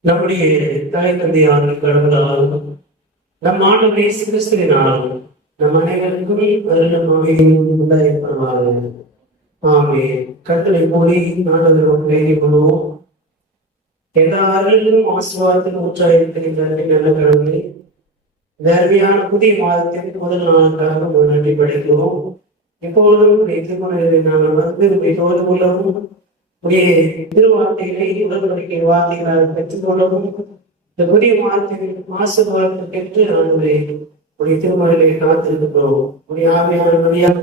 நம்முடைய தாய் தந்தையான கடவுளாலும் நம் ஆண்டவரை கிறிஸ்துவினாலும் நம் அனைவருக்கும் அருளும் அமைதியும் உண்டாயிருப்பதாக ஆமே கட்டளை போலி நாடகம் வேண்டிக் கொள்வோம். எல்லா அருளும் ஆசுவாதத்திலும் ஊற்றாயிருக்கின்ற நல்ல கடவுளை இந்த புதிய மாதத்தின் முதல் நாளுக்காக நன்றி படைக்கிறோம். இப்பொழுதும் உடைய நாங்கள் வந்து மிகவும் உள்ளவும் உடைய திருவார்த்தைகளை உடன்படிக்கை வார்த்தைகளாக பெற்றுக்கொள்ளவும் இந்த புதிய மாதத்தின் மாசுபாடு பெற்று ஆண்டுகளை உடைய காத்திருக்கிறோம் உடைய ஆவியான வழியாக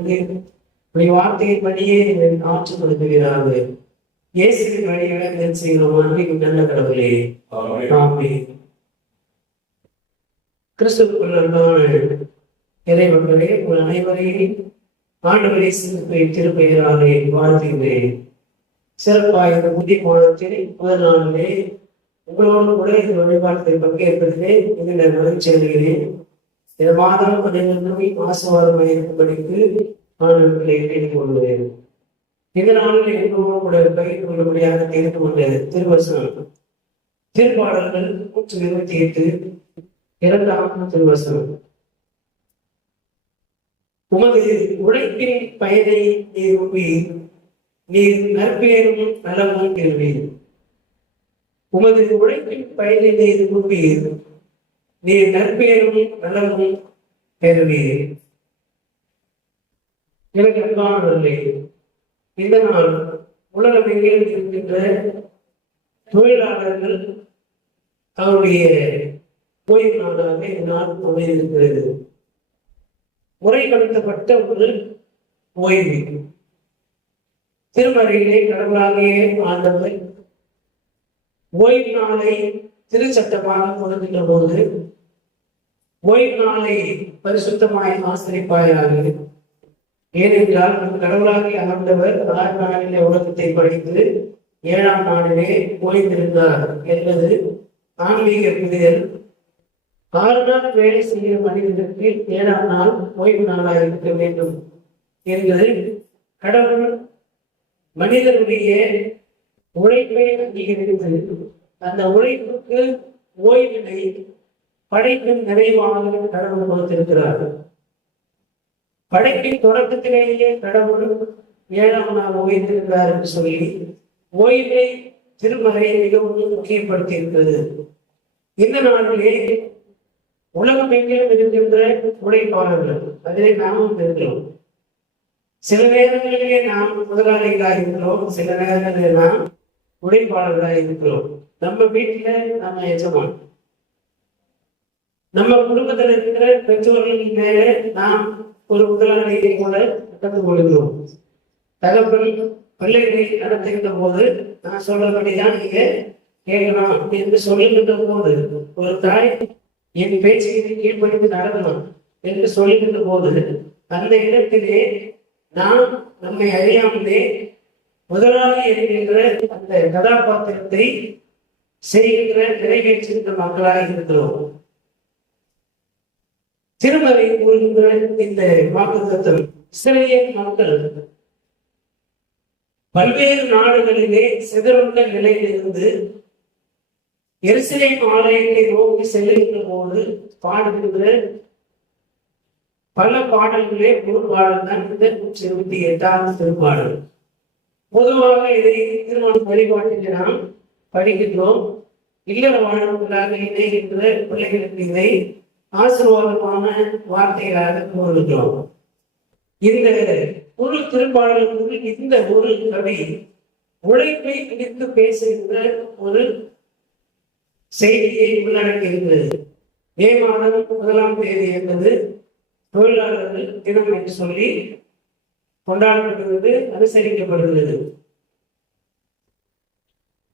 உடைய வார்த்தையின் படியே ஆற்று கொடுக்கிறார்கள் இயேசுவின் வழியாக நெல் செய்கிறோம். அன்றைக்கு நல்ல கடவுளே. ஆமே கிறிஸ்துக்குள்ளான இறைவர்களே உங்கள் அனைவரையும் ஆண்டவரை சிறுப்பை திருப்பெயராலே வாழ்த்துகிறேன். சிறப்பாக இந்த புதிய கோணத்தில் முதல் நாளிலே உங்களோடு கூட இந்த வழிபாட்டத்தில் பங்கேற்பதிலே இதில் மகிழ்ச்சி அடைகிறேன். இந்த மாதம் பதினொன்று ஆசீர்வாதமாக இருக்கும்படிக்கு ஆண்டவர்களை கேட்டுக் கொள்கிறேன். இந்த நாளில் எங்களோடு கூட பகிர்ந்து கொள்ளும்படியாக தெரிந்து கொண்ட திருவசனம். திருப்பாடல்கள் நூற்றி இருபத்தி எட்டு இரண்டாம் திருவசனம். உமது உழைப்பின் பயனை நீர் உண்பீர். நீர் நற்பெயரும் நலமும் பெறுவீர். உமது உழைப்பின் பயனை நீர் உண்பீர் நீர் நற்பெயரும் நலமும் பெறுவீர். எனக்கு அன்பானவர்களே இந்த நாள் உலகமெங்கிலும் இருக்கின்ற தொழிலாளர்கள் அவருடைய ஓய்வு நாளாக இந்த நாள் முறை கடத்தப்பட்ட ஒரு ஓய்வு திருமறையிலே கடவுளாகிய ஆண்டவர் ஓய்வு நாளை திருச்சட்டமாக கொடுக்கின்ற போது ஓய்வு நாளை பரிசுத்தமாய் ஆசிரிப்பாயாக. ஏனென்றால் நம் கடவுளாகிய ஆண்டவர் ஆறு நாளிலே உலகத்தை படைத்து ஏழாம் நாளிலே ஓய்ந்திருந்தார் என்பது ஆன்மீக புதியல் ஆறு நாள் வேலை செய்கிற மனிதனுக்கு ஏழாம் நாள் ஓய்வு நாளாக இருக்க வேண்டும் என்பது கடவுள் மனிதனுடைய உழைப்பை அங்கீகரித்து அந்த உழைப்புக்கு ஓய்வினை படைப்பின் நிறைவாக கடவுள் கொடுத்திருக்கிறார்கள். படைப்பின் தொடக்கத்திலேயே கடவுள் ஏழாம் நாள் ஓய்ந்திருக்கிறார் என்று சொல்லி ஓய்வை திருமலை மிகவும் முக்கியப்படுத்தி இருக்கிறது இந்த நாளிலே உலகம் எங்கிலும் இருக்கின்ற உழைப்பாளர்கள் அதிலே நாமும் இருக்கிறோம். சில நேரங்களிலே நாம் முதலாளிகளாக இருக்கிறோம் சில நேரங்களில் நாம் உழைப்பாளர்களாக இருக்கிறோம். நம்ம வீட்டில நம்ம எஜமான் நம்ம குடும்பத்தில் இருக்கிற பெற்றோர்களின் மேலே நாம் ஒரு முதலாளியை கூட நடந்து கொள்கிறோம். தகப்பன் பிள்ளைகளை நடத்துகின்ற போது நான் சொல்றபடிதான் நீங்க கேட்கணும் என்று சொல்லுகின்ற போது ஒரு தாய் என் பேச்சுக்கு கீழ்ப்படிந்து நடக்கணும் என்று சொல்லுகின்ற போது அந்த இடத்திலே நாம் நம்மை அறியாமலே முதலாளி என்கின்ற அந்த கதாபாத்திரத்தை செய்கின்ற நிறைவேற்றுகின்ற மக்களாக இருக்கிறோம் திருமலை கூறுகின்ற இந்த வாக்குத்தத்தம் இஸ்ரேல் மக்கள் பல்வேறு நாடுகளிலே சிதறுண்ட நிலையிலிருந்து எரிசிலை ஆலயத்தை நோக்கி செல்லுகின்ற போது பாடுகின்ற பல பாடல்களே ஒரு பாடல் தான். இந்த நூற்றி இருபத்தி எட்டாவது திருப்பாடல். பொதுவாக இதை திருமண வழிபாட்டில் நாம் படிக்கின்றோம். இல்லற வாழ்வுகளாக இணைகின்ற பிள்ளைகளுக்கு இதை ஆசீர்வாதமான வார்த்தைகளாக கூறுகின்றோம். இந்த ஒரு திருப்பாடலுக்கு இந்த ஒரு கவி உழைப்பை பிடித்து பேசுகின்ற ஒரு செய்தியை உள்ளடக்கி மே மாதம் முதலாம் தேதி என்பது தொழிலாளர்கள் தினம் என்று சொல்லி கொண்டாடப்படுகிறது அனுசரிக்கப்படுகிறது.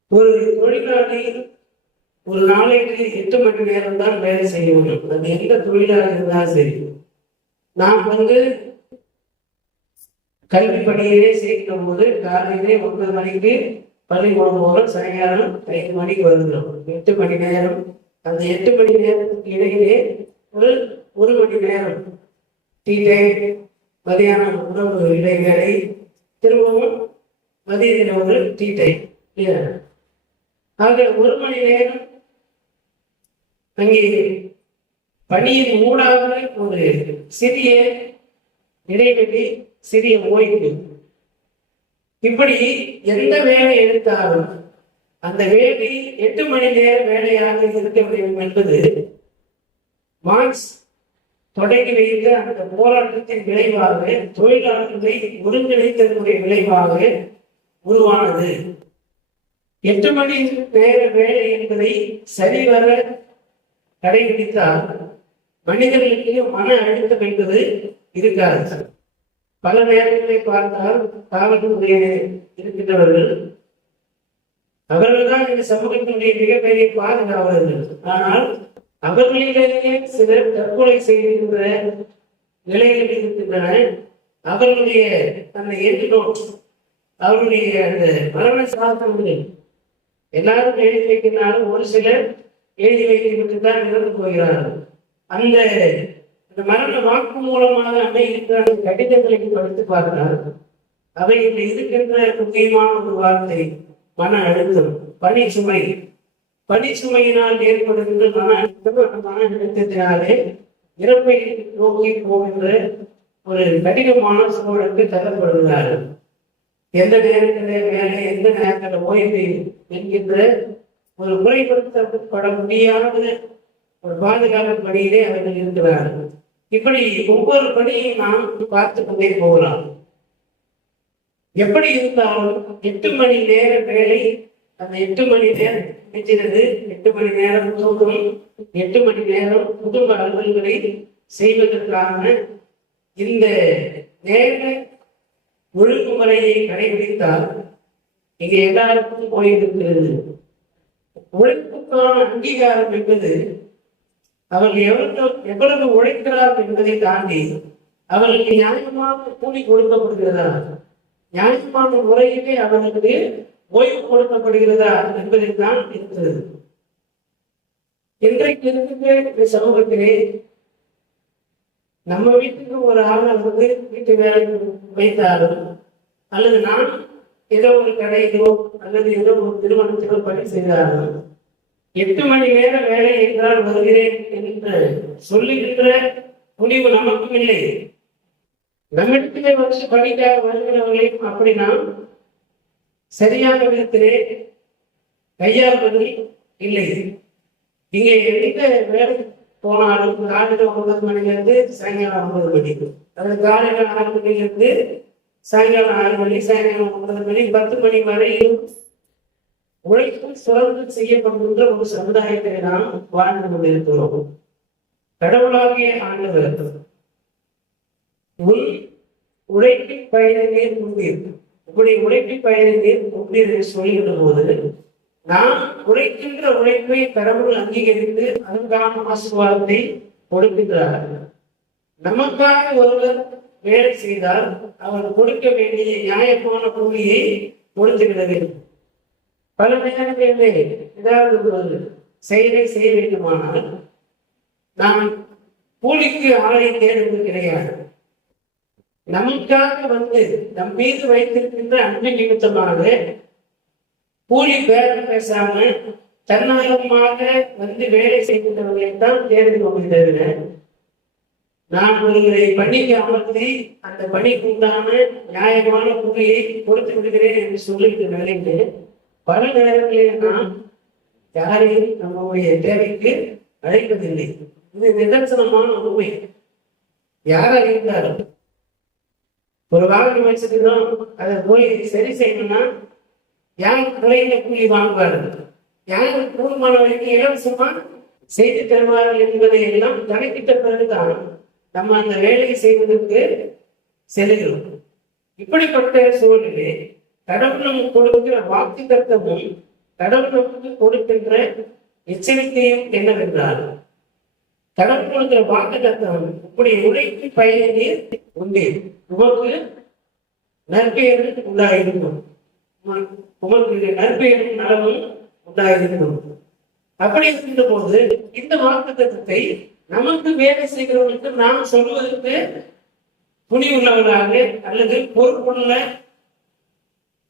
ஒரு தொழிலாளி ஒரு நாளைக்கு எட்டு மணி நேரம் தான் வேலை செய்ய முடியும் அது எந்த தொழிலாக இருந்தாலும் சரி. நாம் வந்து கல்வி பணியிலே சேர்க்கும் போது காலையிலே ஒன்பது மணிக்கு பள்ளிக்கூடம் போகிறோம் சாயங்காலம் ஐந்து மணிக்கு வருகிறோம். எட்டு மணி நேரம். அந்த எட்டு மணி நேரத்துக்கு இடையிலே ஒரு ஒரு மணி நேரம் டீ மதியான மதியானம் உணவு இடைவேளை திரும்பவும் மதியத்தில் ஒரு டீ டைம் ஆக ஒரு மணி நேரம் அங்கே பணியின் மூடாக ஒரு சிறிய இடைவெளி சிறிய ஓய்வு. இப்படி எந்த வேலை எடுத்தாலும் அந்த வேலை எட்டு மணி நேர வேலையாக இருக்க வேண்டும் என்பது மார்க்ஸ் தொடங்கி வைத்த அந்த போராட்டத்தின் விளைவாக தொழிலாளர்களை ஒருங்கிணைத்ததனுடைய விளைவாக உருவானது. எட்டு மணி நேர வேலை என்பதை சரிவர கடைபிடித்தால் மனிதர்களுக்கு மன அழுத்தம் என்பது இருக்காது. பல நேரங்களை பார்த்தால் காவல்துறை இருக்கின்றவர்கள் அவர்கள்தான் இந்த சமூகத்தினுடைய மிகப்பெரிய பாதுகாவலர்கள். ஆனால் அவர்களிலேயே சிலர் தற்கொலை செய்கின்ற நிலையில் இருக்கின்றன அவர்களுடைய அந்த என்டினோட் அவருடைய அந்த மரண சாதனங்கள் எல்லாரும் எழுதி வைக்கிறாலும் ஒரு சிலர் எழுதி வைத்து தான் இறந்து போகிறார்கள். அந்த இந்த மரண வாக்கு மூலமாக அமைகின்ற கடிதங்களை படித்து பார்க்கிறார்கள். அவை இன்று இருக்கின்ற முக்கியமான ஒரு வார்த்தை மன அழுத்தம் பணி சுமை பணி சுமையினால் ஏற்படுகின்ற மன அழுத்தம் மன அழுத்தத்தினாலே இறப்பை நோக்கி போகின்ற ஒரு கடினமான சூழலுக்கு தள்ளப்படுகிறார்கள். எந்த நேரத்திலே வேலை எந்த நேரத்தில் ஓய்வு என்கின்ற ஒரு முறைப்படுத்தப்பட முடியாத ஒரு பாதுகாப்பு பணியிலே அவர்கள் இருக்கிறார்கள். இப்படி ஒவ்வொரு பணியையும் நாம் பார்த்து கொண்டே போகலாம். எப்படி இருந்தாலும் எட்டு மணி நேர வேலை அந்த எட்டு மணி நேரம் நினைக்கிறது. எட்டு மணி நேரம் தூக்கம் எட்டு மணி நேரம் குடும்ப அலுவல்களை செய்வதற்கான இந்த நேர ஒழுங்குமுறையை கடைபிடித்தால் இங்க எல்லாருக்கும் போயிருக்கிறது. உழைப்புக்கான அங்கீகாரம் என்பது அவர்கள் எவ்வளவு எவ்வளவு உழைக்கிறார்கள் என்பதை தாண்டி அவர்களுக்கு நியாயமாக கூலி கொடுக்கப்படுகிறதா? நியாயமான முறையிலே அவர்களுக்கு ஓய்வு கொடுக்கப்படுகிறதா என்பதை தான் இருக்கிறது. இன்றைக்கு இருக்கின்ற இந்த சமூகத்திலே நம்ம வீட்டுக்கு ஒரு ஆளை வந்து வீட்டு வேலை வைத்தாலும் அல்லது நான் ஏதோ ஒரு கடையிலோ அல்லது ஏதோ ஒரு திருமணத்திலோ பணி செய்தாலும் எட்டு மணி நேர வேலை என்றால் வருகிறேன் என்று சொல்லுகின்ற முடிவு நமக்கும் இல்லை. நம்மிடத்திலே வந்து பணிக்காக வருகிறவர்களையும் அப்படி நாம் சரியான விதத்திலே கையாள்வதில் இல்லை. இங்கே எந்த வேலை போனாலும் காலையில ஒன்பது மணிலிருந்து சாயங்காலம் ஒன்பது மணிக்கு. அது காலையில ஆறு மணிலிருந்து சாயங்காலம் ஆறு மணி சாயங்காலம் ஒன்பது மணி பத்து மணி வரையும் உழைப்பு சுரந்து செய்யப்படுகின்ற ஒரு சமுதாயத்தை நாம் வாழ்ந்து கொண்டிருக்கிறோம். கடவுளாகிய ஆண்டவர். உள் உழைப்பின் பயணங்கள் முன்பீர் இப்படி உழைப்பை பயணங்கள் முன்பீர் சொல்கின்ற போது நாம் உழைக்கின்ற உழைப்பை கடவுள் அங்கீகரித்து அதற்கான ஆசீர்வாதத்தை கொடுக்கின்றார் நமக்காக ஒருவர் வேலை செய்தால் அவர் கொடுக்க வேண்டிய நியாயமான கூலியை கொடுத்துகிறது பல நேரங்களிலே ஏதாவது ஒரு செயலை செய்ய வேண்டுமானால் நாம் கூலிக்கு ஆளை தேடுவது கிடையாது. நமக்காக வந்து நம் மீது வைத்திருக்கின்ற அன்பு நிமித்தமாக கூலி பேரம் பேசாம தன்னார்வமாக வந்து வேலை செய்கின்றவர்களை தான் தேர்ந்து கொண்டு தவிர நான் ஒருவரை பணிக்கு அமர்த்தி அந்த பணிக்கு உண்டான நியாயமான கூலியை கொடுத்து விடுகிறேன் என்று சொல்லிட்டு நினைந்து பல நேரங்களில் நாம் யாரையும் நம்முடைய தேவைக்கு அழைப்பதில்லை. இது நிதர்சனமான உண்மை. யார் அறிந்தாலும் ஒரு வாகனம் வச்சிருக்கிறோம் அதை போய் சரி செய்யணும்னா யார் குறைந்த கூலி வாங்குவார்கள்? யார் கூடுமான வரைக்கும் இலவசமா செய்து தருவார்கள் என்பதை எல்லாம் கணக்கிட்ட பிறகுதான் நம்ம அந்த வேலையை செய்வதற்கு செல்கிறோம். இப்படிப்பட்ட சூழலிலே கடவுள் நமக்கு கொடுக்கிற வாக்கு தத்துவம் கடவுள் நமக்கு கொடுக்கின்ற எச்சரிக்கையும் என்னவென்றால் தடற்பொழுது கொடுக்கிற வாக்கு இப்படி உழைத்து பயனீர் உண்டே. உமக்கு நற்பெயர் உண்டாயிருக்கும். உமக்கு நற்பெயரும் நலமும் உண்டாயிருக்கும். அப்படி இருக்கின்ற போது இந்த வாக்கு தத்துவத்தை நமக்கு வேலை செய்கிறவர்களுக்கு நாம் சொல்வதற்கு துணி துணிவுள்ளவர்களாக அல்லது பொறுப்புள்ள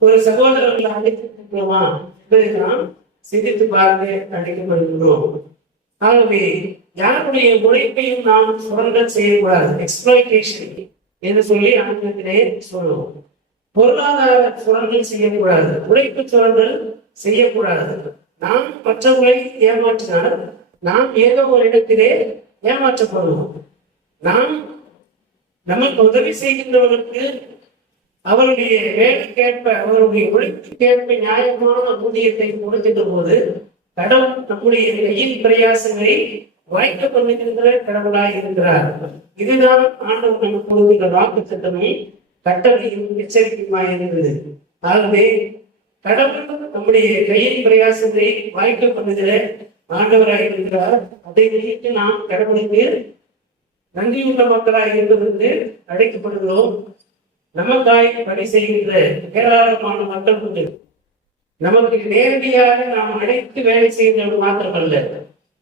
ஒரு சகோதரர்கள் அழைத்திருக்கிறோமா என்பதை நாம் சிந்தித்து பார்த்து அழைக்கப்படுகிறோம். ஆகவே யாருடைய உழைப்பையும் நாம் சுரண்டல் செய்யக்கூடாது. எக்ஸ்பிளேஷன் என்று சொல்லி ஆங்கிலத்திலே சொல்லுவோம். பொருளாதார சுரண்டல் செய்யக்கூடாது. உழைப்பு சுரண்டல் செய்யக்கூடாது. நாம் மற்றவர்களை ஏமாற்றினால் நாம் ஏதோ ஒரு இடத்திலே ஏமாற்றப்படுவோம். நாம் நமக்கு உதவி செய்கின்றவர்களுக்கு அவருடைய வேலைக்கேற்ப அவருடைய உழைப்புக்கேற்ப நியாயமான ஊதியத்தை கொடுக்கின்ற போது கடவுள் நம்முடைய கையில் பிரயாசங்களை வாய்க்க பண்ணிருக்கிற கடவுளாய் இருக்கிறார். இதுதான் ஆண்டவர் நமக்கு இந்த வாக்கு சட்டமே கட்டளையும் எச்சரிக்கையுமாய் இருக்கிறது ஆகவே கடவுள் நம்முடைய கையின் பிரயாசத்தை வாய்க்க பண்ணுகிற ஆண்டவராய் இருக்கிறார். அதை நினைத்து நாம் கடவுளுக்கு நன்றியுள்ள மக்களாய் இருப்பதற்கு அழைக்கப்படுகிறோம். நமக்காய் பணி செய்கின்ற ஏராளமான மக்கள் உண்டு. நமக்கு நேரடியாக நாம் அழைத்து வேலை செய்கின்றவர் மாத்திரமல்ல.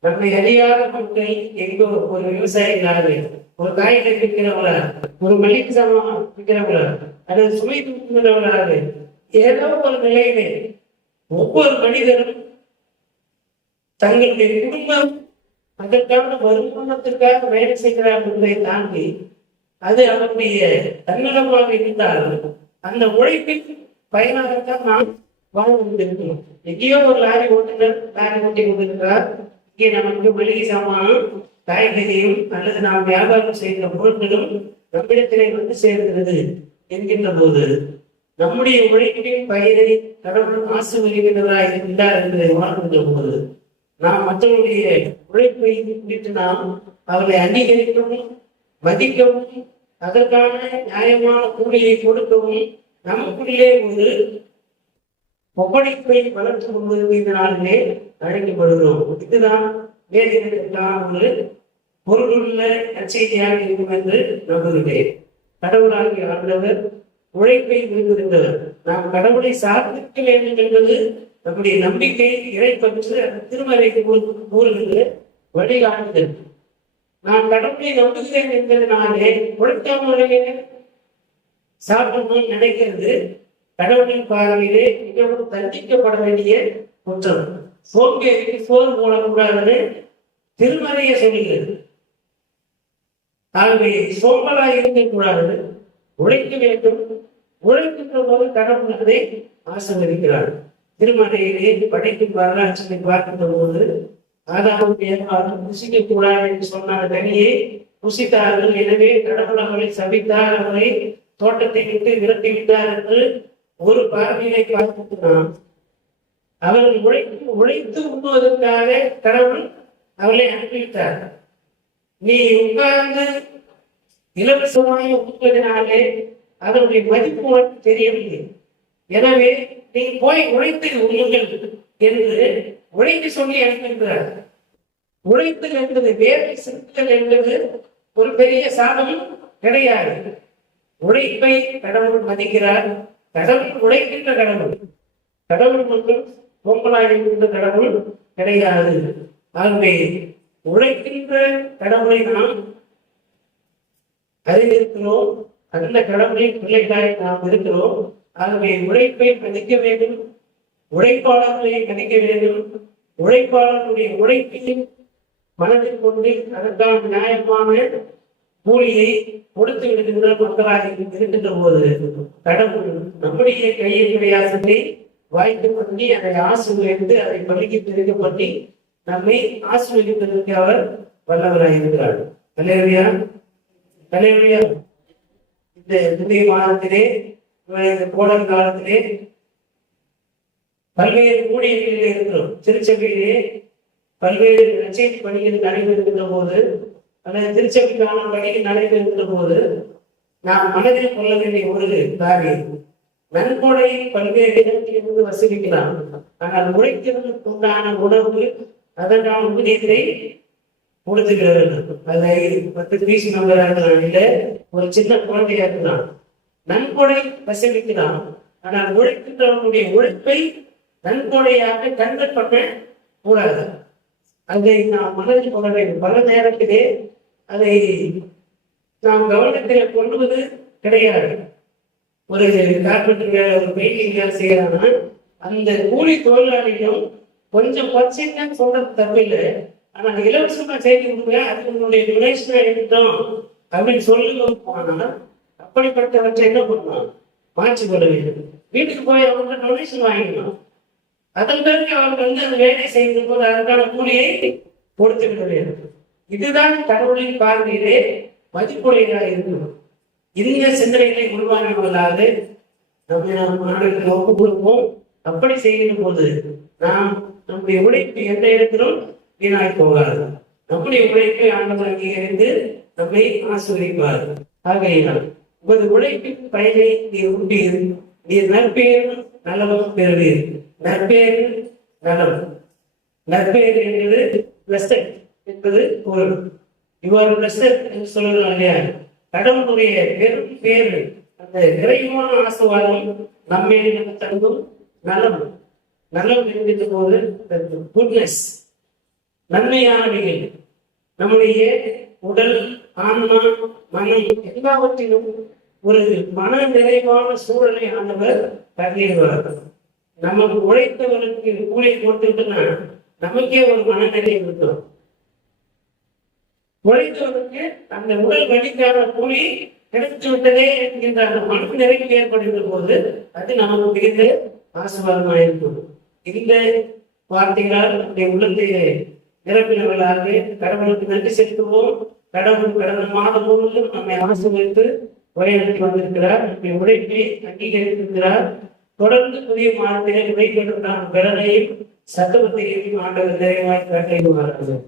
நம்ம அறியாத மக்கள் எங்கோ ஒரு விவசாயிகளாக ஒரு காய்கறி விற்கிறவங்களா ஒரு மளிகை சாமான் விற்கிறவங்களா அல்லது சுமை தூக்குகிறவராக ஏதோ ஒரு நிலையிலே ஒவ்வொரு மனிதரும் தங்களுடைய குடும்பம் அதற்கான வருமானத்திற்காக வேலை செய்கிறார் என்பதை தாண்டி அது அவருடைய தன்னலமாக இருந்தால் அந்த உழைப்பின் பயனாகத்தான் நாம் வாழ கொண்டிருக்கிறோம் எங்கேயோ ஒரு லாரி ஓட்டுநர் லாரி ஓட்டி கொண்டிருக்கிறார். இங்கே நமக்கு மளிகை சாமானும் காய்கறியும் அல்லது நாம் வியாபாரம் செய்கிற பொருட்களும் நம்மிடத்திலே வந்து சேர்கிறது என்கின்ற போது நம்முடைய உழைப்பின் பயிரை கடவுள் ஆசிர்வதிக்கிறதா இருந்தார் என்பதை உணர்கின்ற போது நாம் மற்றவருடைய உழைப்பை குறித்து நாம் அவரை அங்கீகரிக்கவும் மதிக்கவும் அதற்கான நியாயமான கூலியை கொடுக்கவும் நமக்குள்ளே ஒரு ஒப்படைப்பை வளர்த்து கொள்வது இதனாலே அழைக்கப்படுகிறோம் இதுதான் வேதிகளுக்கான ஒரு பொருளுள்ள நற்செய்தியாக இருக்கும் என்று நம்புகிறேன். கடவுளாகிய ஆண்டவர் உழைப்பை விரும்புகின்றவர். நாம் கடவுளை சார்ந்திருக்க வேண்டும் என்பது நம்முடைய நம்பிக்கை இறைப்பற்று அந்த திருமலைக்கு கூறுகின்ற வழிகாட்டுதல். நான் கடவுளை நம்புகிறேன் என்பதனாலே உழைக்காமலே சாப்பிடணும் நினைக்கிறது. கடவுளின் பார்வையிலே மிகவும் தண்டிக்கப்பட வேண்டிய குற்றம். சோம்பேறிக்கு சோறு போடக்கூடாதுன்னு திருமறைய சொல்லுகிறது ஆகவே சோம்பலாக இருக்கக்கூடாது. உழைக்க வேண்டும். உழைக்கின்ற போது கடவுள் ஆசீர்வதிக்கிறார் திருமறையிலே படைக்கும் வரலாற்றை பார்க்கின்ற போது ஆதாமுடைய புசிக்க கூடாது என்று சொன்னார் தனியே. புசித்தார்கள். எனவே கடவுள் அவரை சபித்தார். அவரை தோட்டத்தை விட்டு விரட்டி விட்டார் என்று ஒரு பார்வையை பார்த்துட்டு நாம் அவர்கள் உழைத்து உழைத்து உண்ணுவதற்காக கடவுள் அவளை அனுப்பிவிட்டார். நீ உட்கார்ந்து இலவசமாக உண்பதனாலே அதனுடைய மதிப்பு உனக்கு தெரியவில்லை. எனவே நீ போய் உழைத்து உண்ணுங்கள் என்று உழைத்து சொல்லி அனுப்புகிறார் உழைத்து என்பது வேலை செலுத்தல் என்பது ஒரு பெரிய சாதனம் கிடையாது. உழைப்பை கடவுள் மதிக்கிறார். கடவுள் உழைக்கின்ற கடவுள். கடவுள் மட்டும் சோம்பலாயிருக்கின்ற கடவுள் கிடையாது. ஆகவே உழைக்கின்ற கடவுளை நாம் அறிந்திருக்கிறோம். அந்த கடவுளின் பிள்ளைகளாய் நாம் இருக்கிறோம். ஆகவே உழைப்பை மதிக்க வேண்டும். உழைப்பாளர்களை மதிக்க வேண்டும். உழைப்பாளர்களுடைய உழைப்பையும் மனதில் கொண்டு அதற்கான நியாயமான கூலியை கொடுத்து விடுகின்ற மக்களாக இருக்கின்ற போது கடவுள் நம்முடைய கையில் பிரயாசத்தை வாய்ந்து பண்ணி அதை ஆசிர்வதித்து அதை பள்ளிக்கு தெரிந்து பண்ணி நம்மை ஆசிர்வதிப்பதற்கு அவர் வல்லவராக இருக்கிறார். தலைவியா தலைவரியா? இந்த துணை மாதத்திலே இந்த கோடல் காலத்திலே பல்வேறு ஊழியர்களில் இருக்கிறோம். திருச்சபையிலே பல்வேறு நச்சை பணிகள் நடைபெறுகின்ற போது அல்லது திருச்சபைக்கான பணிகள் நடைபெறுகின்ற போது நாம் மனதில் கொள்ள வேண்டிய ஒரு காரியம். நன்கொடை பல்வேறு இடத்திலிருந்து வசூலிக்கலாம் ஆனால் உழைக்கிறதுக்கு உண்டான உணவு அதற்கான ஊதியத்தை கொடுத்துக்கிறார்கள் அதை பத்து பீஸ் நம்பராக இல்லை ஒரு சின்ன குழந்தையா இருக்கலாம் நன்கொடை வசூலிக்கலாம் ஆனால் உழைக்கின்றவனுடைய உழைப்பை நன்கொடையாக கண்கள் பண்ண கூடாது அதை நாம் மனதில் கொள்ள வேண்டும். பல நேரத்திலே அதை நாம் கவனத்தில் கொள்வது கிடையாது. ஒரு கார்பெண்டர் வேலை ஒரு பெயிண்டிங் வேலை செய்யறாங்கன்னா அந்த கூலி தொழிலாளிகளும் கொஞ்சம் குறைச்சிங்கன்னு சொல்றது தப்பில்லை. ஆனா இலவசமா செய்து கொடுங்க அது உங்களுடைய டொனேஷனா இருக்கட்டும் அப்படின்னு சொல்லுங்க போனால் அப்படிப்பட்டவற்றை என்ன பண்ணலாம் மாற்றி கொள்ள வேண்டும். வீட்டுக்கு போய் அவங்க டொனேஷன் வாங்கிக்கணும். அதன் பிறகு அவர் வந்து அந்த வேலை செய்து போது அதற்கான கூலியை கொடுத்து விட வேண்டும். இதுதான் கடவுளின் பார்வையிலே மதிப்புடையதாக இருக்கணும். இனிய சிந்தனைகளை உருவாக்கினால நம்மை நாம் நாடுகளுக்கு ஒப்பு கொடுப்போம் அப்படி செய்யும் போது நாம் நம்முடைய உழைப்பு எந்த இடத்திலும் வீணாய் போகாது. நம்முடைய உழைப்பை ஆண்டவர் அங்கீகரித்து நம்மை ஆசிரியப்பார் ஆகையினால் உமது உழைப்பின் பயனை நீ உண்டீர் நீ நற்பெயர் நலமும் பெறுவீர். நற்பெயர் நலம் நற்பெயர் என்பது பிளஸட் என்பது பொருள். இவ்வாறு பிளஸட் என்று சொல்லுகிறார் இல்லையா? கடவுளுடைய பெரும் பேரு. அந்த நிறைவான ஆசீர்வாதம் நம்மை தந்தும் நலம் நலம் என்கின்ற போது குட்னஸ் நன்மையானவைகள். நம்முடைய உடல் ஆன்மா மனம் எல்லாவற்றிலும் ஒரு மன நிறைவான சூழலை ஆண்டவர் தருகிறார். நமக்கு உழைத்தவருக்கு கூலி கொடுத்துட்டுனா நமக்கே ஒரு மனநிலை இருக்கும். உழைத்தவருக்கு அந்த உடல் வழிக்கான கூலி கிடைத்து விட்டதே என்கின்ற அந்த மன நிறைவு ஏற்படுகிற போது அது நமக்கு மிகுந்த ஆசீர்வாதமாக இருக்கும் இந்த வார்த்தைகளால் நம்முடைய உள்ளத்தை நிரப்பினவர்களாக கடவுளுக்கு நன்றி செலுத்துவோம். கடவுள் கடந்த மாதம் முழுவதும் நம்மை ஆசீர்வதித்து உரையாற்றி வந்திருக்கிறார். நம்முடைய உழைப்பை அங்கீகரித்திருக்கிறார். தொடர்ந்து புதிய மாதத்திலே உழைப்பதற்கான பலனையும் சத்துவத்தையும் ஆண்டவர் நிறைவாய் காட்டுவார்கள்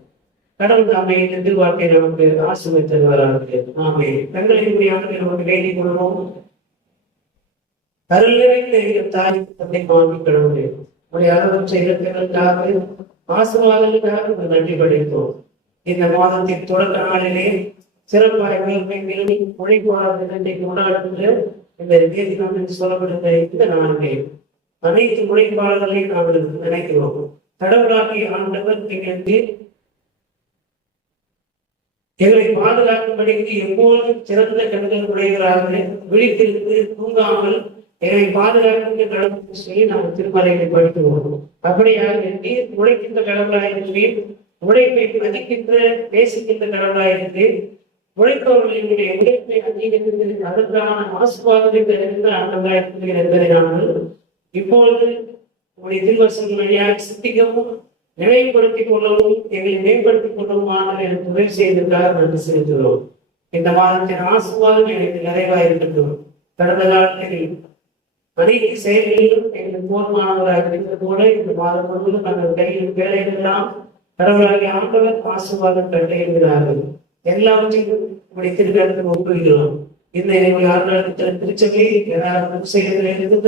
கடவுள் நம்மை இந்த திருவார்த்தை நமக்கு ஆசிர்வதி தருவார்கள் ஆமே. தங்களை நமக்கு வேண்டிக் கொள்வோம். அருள் நிறைந்த தாய் தந்தை மாமி கடவுளே உடைய அறுபற்ற இலக்கங்களுக்காக ஆசிர்வாதங்களுக்காக உங்கள் நன்றி படைத்தோம். இந்த மாதத்தின் தொடக்க நாளிலே சிறப்பாய் சிறப்பாக மேலும் உழைப்பாளர் நன்றி கொண்டாடுகிற இந்த தேதினம் என்று சொல்லப்படுகிற இந்த நாளிலே அனைத்து உழைப்பாளர்களையும் நாங்கள் நினைக்கிறோம். கடவுளாகி ஆண்டவர் எங்களுக்கு எங்களை பாதுகாக்கும்படிக்கு எப்போதும் சிறந்த கண்கள் உடையவராக விழித்திருந்து தூங்காமல் எங்களை பாதுகாக்கின்ற கடவுள் சொல்லி நாம் திருமலைகளை வருவோம் அப்படியாக நீர் உழைக்கின்ற கடவுளாக உழைப்பை மதிக்கின்ற நேசிக்கின்ற கடவுளாக உழைப்பவர்களினுடைய உழைப்பை அங்கீகரித்து அதற்கான மாசுபாடுகள் தருகின்ற ஆண்டவராக என்பதை நாங்கள் இப்பொழுது உங்களுடைய திருவசம் வழியாக சித்திக்கவும் நினைவுபடுத்திக் கொள்ளவும் எங்களை மேம்படுத்திக் கொள்ளவும் ஆனால் எனக்கு உதவி செய்திருக்கிறார் நன்றி செலுத்துகிறோம் இந்த மாதத்தின் ஆசிர்வாதம் எனக்கு நிறைவாக இருக்கட்டும் கடந்த காலத்தில் அனைத்து செயல்களிலும் எங்களுக்கு போதுமானவராக இருக்கிறது கூட இந்த மாதம் முழுவதும் நாங்கள் கையில் வேலைகளெல்லாம் கடவுளாகிய ஆண்டவர் ஆசுவாதம் கட்டளையிடுகிறார்கள் எல்லாவற்றையும் இப்படி திருக்கடத்தில் ஒப்புகிறோம். இந்த என்னுடைய ஆறுநாள் திருச்சபை இருந்து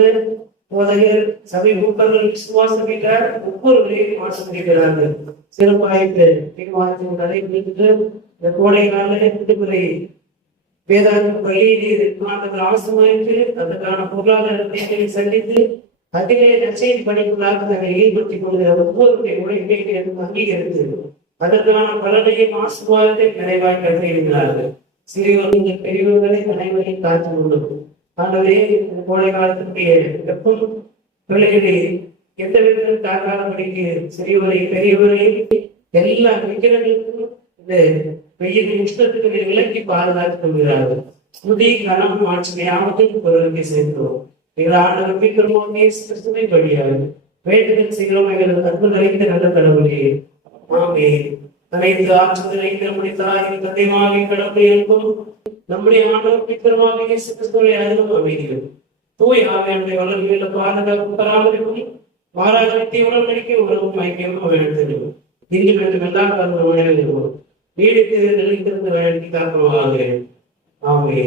போதையர் சபை மூப்பர்கள் விசுவாசமிட்டார் ஒவ்வொருவரையும் ஆசிரியர்களார்கள் சிறப்பாய்ப்பு தீர்மானத்தின் நடைபெற்று இந்த கோடை கால விடுமுறை வேதாந்த பள்ளியிலே மாணவர்கள் ஆசிரியத்து அதற்கான பொருளாதார தேவையை சந்தித்து அதிலே நச்சையின் பணிகளாக தங்களை ஈடுபடுத்திக் கொள்கிற ஒவ்வொருடைய உழைப்பை அங்கீகரித்து அதற்கான பலனையும் ஆசிர்வாதத்தை நிறைவாய் கருதுகிறார்கள் சிறியவர்கள் பெரியவர்களை அனைவரையும் காத்து கொள்ளும் ஆண்டவரே இந்த கோடை காலத்தினுடைய வெப்பம் பிள்ளைகளை எந்த விதத்தில் தாக்காதபடிக்கு சிறியவரை பெரியவரை எல்லா விக்கிரங்களுக்கும் இந்த வெயில் உஷ்ணத்துக்கு விலக்கி பாதுகாத்துக் கொள்கிறார்கள். புதிய கனம் ஆட்சியாவதும் பொருளுக்கு சேர்க்கிறோம். எங்கள் ஆண்டு விக்கிரமோம் கிறிஸ்துவை வழியாக வேண்டுதல் செய்கிறோம். எங்கள் அன்பு நிறைந்த நல்ல கடவுளே. ஆமே அனைத்து ஆற்று நிறைந்த நம்முடைய தாயின் தந்தைமாவின் கடவுளை இருக்கும் நம்முடைய ஆண்டவர் பித்தரமாக இயேசு கிறிஸ்துவை அறிவும் அமைகிறது. தூய் ஆவியானுடைய வளர்ச்சியில பாதுகாப்பு பராமரிப்பும் மாறாக நித்திய உடன்படிக்கை உறவும் ஐக்கியமும் வேண்டும் இன்று வேண்டும் என்றால் கருத்து வழங்குகிறோம் நீடித்து நிலைத்திருந்து வழங்கி காரணமாக ஆமே